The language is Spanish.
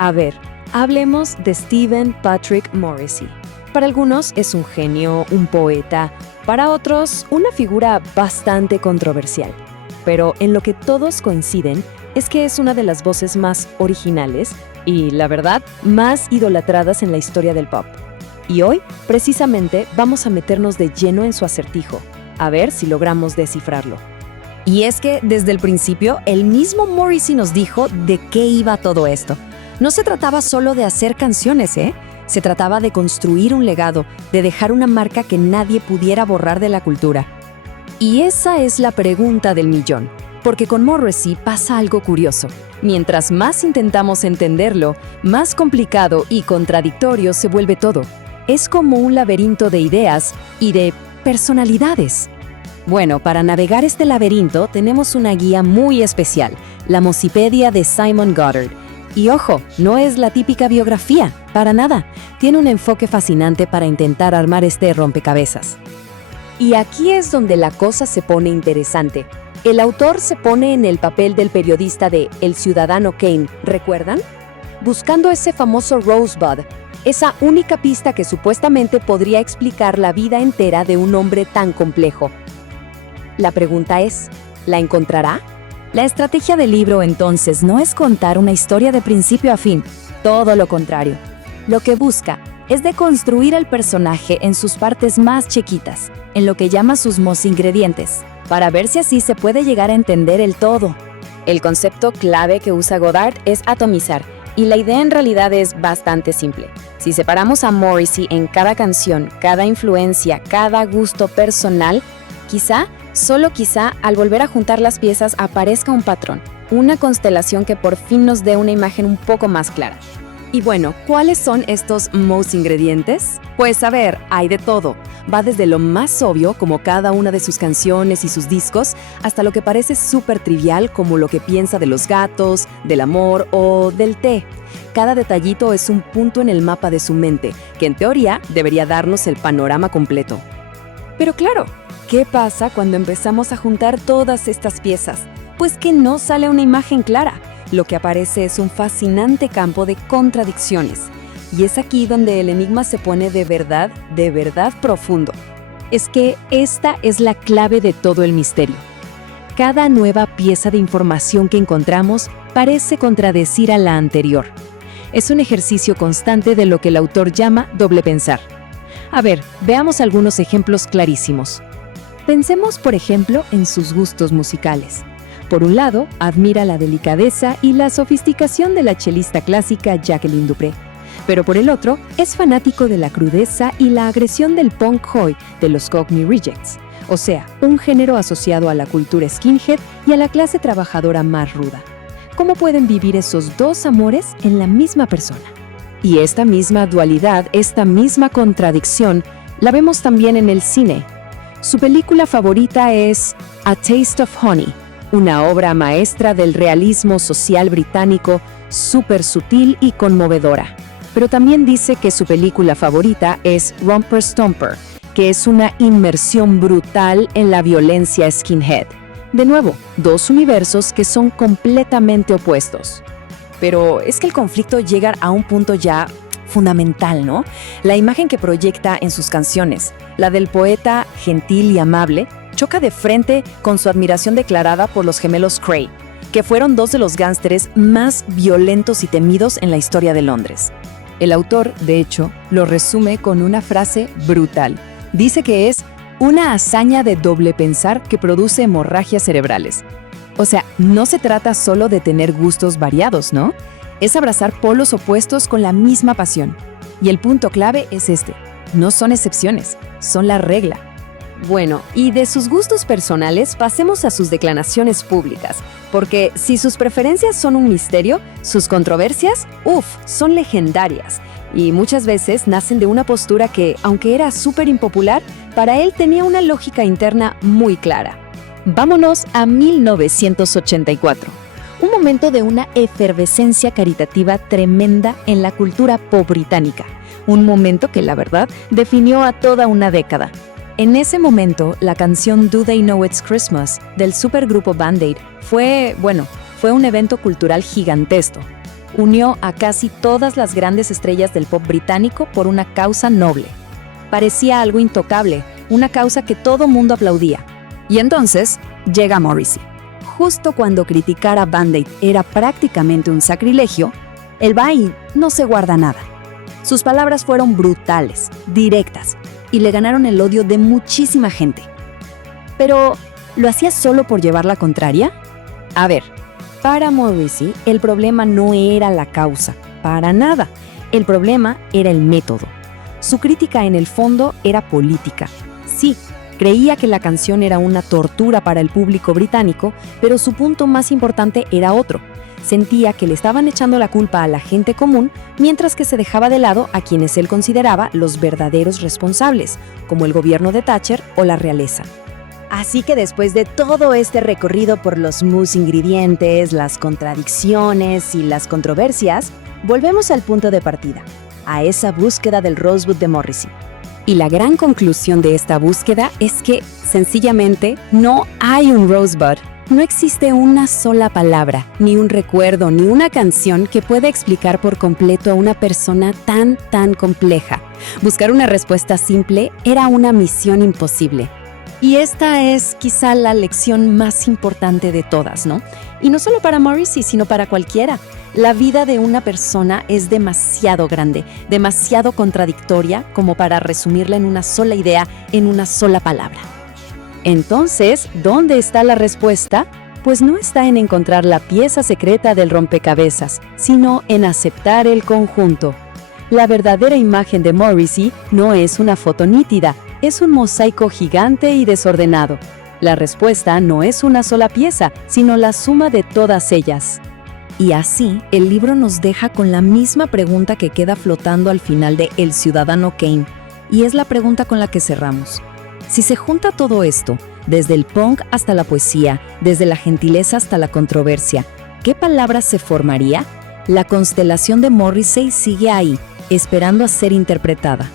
A ver, hablemos de Stephen Patrick Morrissey. Para algunos es un genio, un poeta, para otros una figura bastante controversial. Pero en lo que todos coinciden es que es una de las voces más originales y, la verdad, más idolatradas en la historia del pop. Y hoy, precisamente, vamos a meternos de lleno en su acertijo, a ver si logramos descifrarlo. Y es que, desde el principio, el mismo Morrissey nos dijo de qué iba todo esto. No se trataba solo de hacer canciones, Se trataba de construir un legado, de dejar una marca que nadie pudiera borrar de la cultura. Y esa es la pregunta del millón, porque con Morrissey pasa algo curioso. Mientras más intentamos entenderlo, más complicado y contradictorio se vuelve todo. Es como un laberinto de ideas y de personalidades. Bueno, para navegar este laberinto tenemos una guía muy especial, la Musipedia de Simon Goddard. Y ojo, no es la típica biografía, para nada. Tiene un enfoque fascinante para intentar armar este rompecabezas. Y aquí es donde la cosa se pone interesante. El autor se pone en el papel del periodista de El Ciudadano Kane, ¿recuerdan? Buscando ese famoso Rosebud, esa única pista que supuestamente podría explicar la vida entera de un hombre tan complejo. La pregunta es, ¿la encontrará? La estrategia del libro, entonces, no es contar una historia de principio a fin, todo lo contrario. Lo que busca es deconstruir al personaje en sus partes más chiquitas, en lo que llama sus ingredientes, para ver si así se puede llegar a entender el todo. El concepto clave que usa Goddard es atomizar, y la idea en realidad es bastante simple. Si separamos a Morrissey en cada canción, cada influencia, cada gusto personal, quizá, solo quizá, al volver a juntar las piezas aparezca un patrón, una constelación que por fin nos dé una imagen un poco más clara. Y bueno, ¿cuáles son estos ingredientes? Pues a ver, hay de todo. Va desde lo más obvio, como cada una de sus canciones y sus discos, hasta lo que parece súper trivial, como lo que piensa de los gatos, del amor o del té. Cada detallito es un punto en el mapa de su mente, que en teoría debería darnos el panorama completo. Pero claro, ¿qué pasa cuando empezamos a juntar todas estas piezas? Pues que no sale una imagen clara. Lo que aparece es un fascinante campo de contradicciones. Y es aquí donde el enigma se pone de verdad profundo. Es que esta es la clave de todo el misterio. Cada nueva pieza de información que encontramos parece contradecir a la anterior. Es un ejercicio constante de lo que el autor llama doble pensar. A ver, veamos algunos ejemplos clarísimos. Pensemos, por ejemplo, en sus gustos musicales. Por un lado, admira la delicadeza y la sofisticación de la chelista clásica Jacqueline du Pré. Pero por el otro, es fanático de la crudeza y la agresión del punk oi de los Cockney Rejects, o sea, un género asociado a la cultura skinhead y a la clase trabajadora más ruda. ¿Cómo pueden vivir esos dos amores en la misma persona? Y esta misma dualidad, esta misma contradicción, la vemos también en el cine. Su película favorita es A Taste of Honey, una obra maestra del realismo social británico, súper sutil y conmovedora. Pero también dice que su película favorita es Romper Stomper, que es una inmersión brutal en la violencia skinhead. De nuevo, dos universos que son completamente opuestos. Pero es que el conflicto llega a un punto ya fundamental, ¿no? La imagen que proyecta en sus canciones, la del poeta gentil y amable, choca de frente con su admiración declarada por los gemelos Kray, que fueron dos de los gánsteres más violentos y temidos en la historia de Londres. El autor, de hecho, lo resume con una frase brutal. Dice que es una hazaña de doble pensar que produce hemorragias cerebrales. O sea, no se trata solo de tener gustos variados, ¿no? Es abrazar polos opuestos con la misma pasión. Y el punto clave es este: no son excepciones, son la regla. Bueno, y de sus gustos personales pasemos a sus declaraciones públicas, porque si sus preferencias son un misterio, sus controversias, son legendarias, y muchas veces nacen de una postura que, aunque era súper impopular, para él tenía una lógica interna muy clara. Vámonos a 1984, un momento de una efervescencia caritativa tremenda en la cultura pop británica, un momento que la verdad definió a toda una década. En ese momento, la canción Do They Know It's Christmas del supergrupo Band Aid fue un evento cultural gigantesco. Unió a casi todas las grandes estrellas del pop británico por una causa noble. Parecía algo intocable, una causa que todo mundo aplaudía. Y entonces llega Morrissey. Justo cuando criticar a Band-Aid era prácticamente un sacrilegio, él va y no se guarda nada. Sus palabras fueron brutales, directas, y le ganaron el odio de muchísima gente. Pero, ¿lo hacía solo por llevar la contraria? A ver, para Morrissey, el problema no era la causa, para nada. El problema era el método. Su crítica en el fondo era política. Sí, creía que la canción era una tortura para el público británico, pero su punto más importante era otro. Sentía que le estaban echando la culpa a la gente común, mientras que se dejaba de lado a quienes él consideraba los verdaderos responsables, como el gobierno de Thatcher o la realeza. Así que después de todo este recorrido por los ingredientes, las contradicciones y las controversias, volvemos al punto de partida, a esa búsqueda del Rosebud de Morrissey. Y la gran conclusión de esta búsqueda es que, sencillamente, no hay un Rosebud. No existe una sola palabra, ni un recuerdo, ni una canción que pueda explicar por completo a una persona tan compleja. Buscar una respuesta simple era una misión imposible. Y esta es quizá la lección más importante de todas, ¿no? Y no solo para Morrissey, sino para cualquiera. La vida de una persona es demasiado grande, demasiado contradictoria como para resumirla en una sola idea, en una sola palabra. Entonces, ¿dónde está la respuesta? Pues no está en encontrar la pieza secreta del rompecabezas, sino en aceptar el conjunto. La verdadera imagen de Morrissey no es una foto nítida, es un mosaico gigante y desordenado. La respuesta no es una sola pieza, sino la suma de todas ellas. Y así, el libro nos deja con la misma pregunta que queda flotando al final de El Ciudadano Kane, y es la pregunta con la que cerramos. Si se junta todo esto, desde el punk hasta la poesía, desde la gentileza hasta la controversia, ¿qué palabra se formaría? La constelación de Morrissey sigue ahí, esperando a ser interpretada.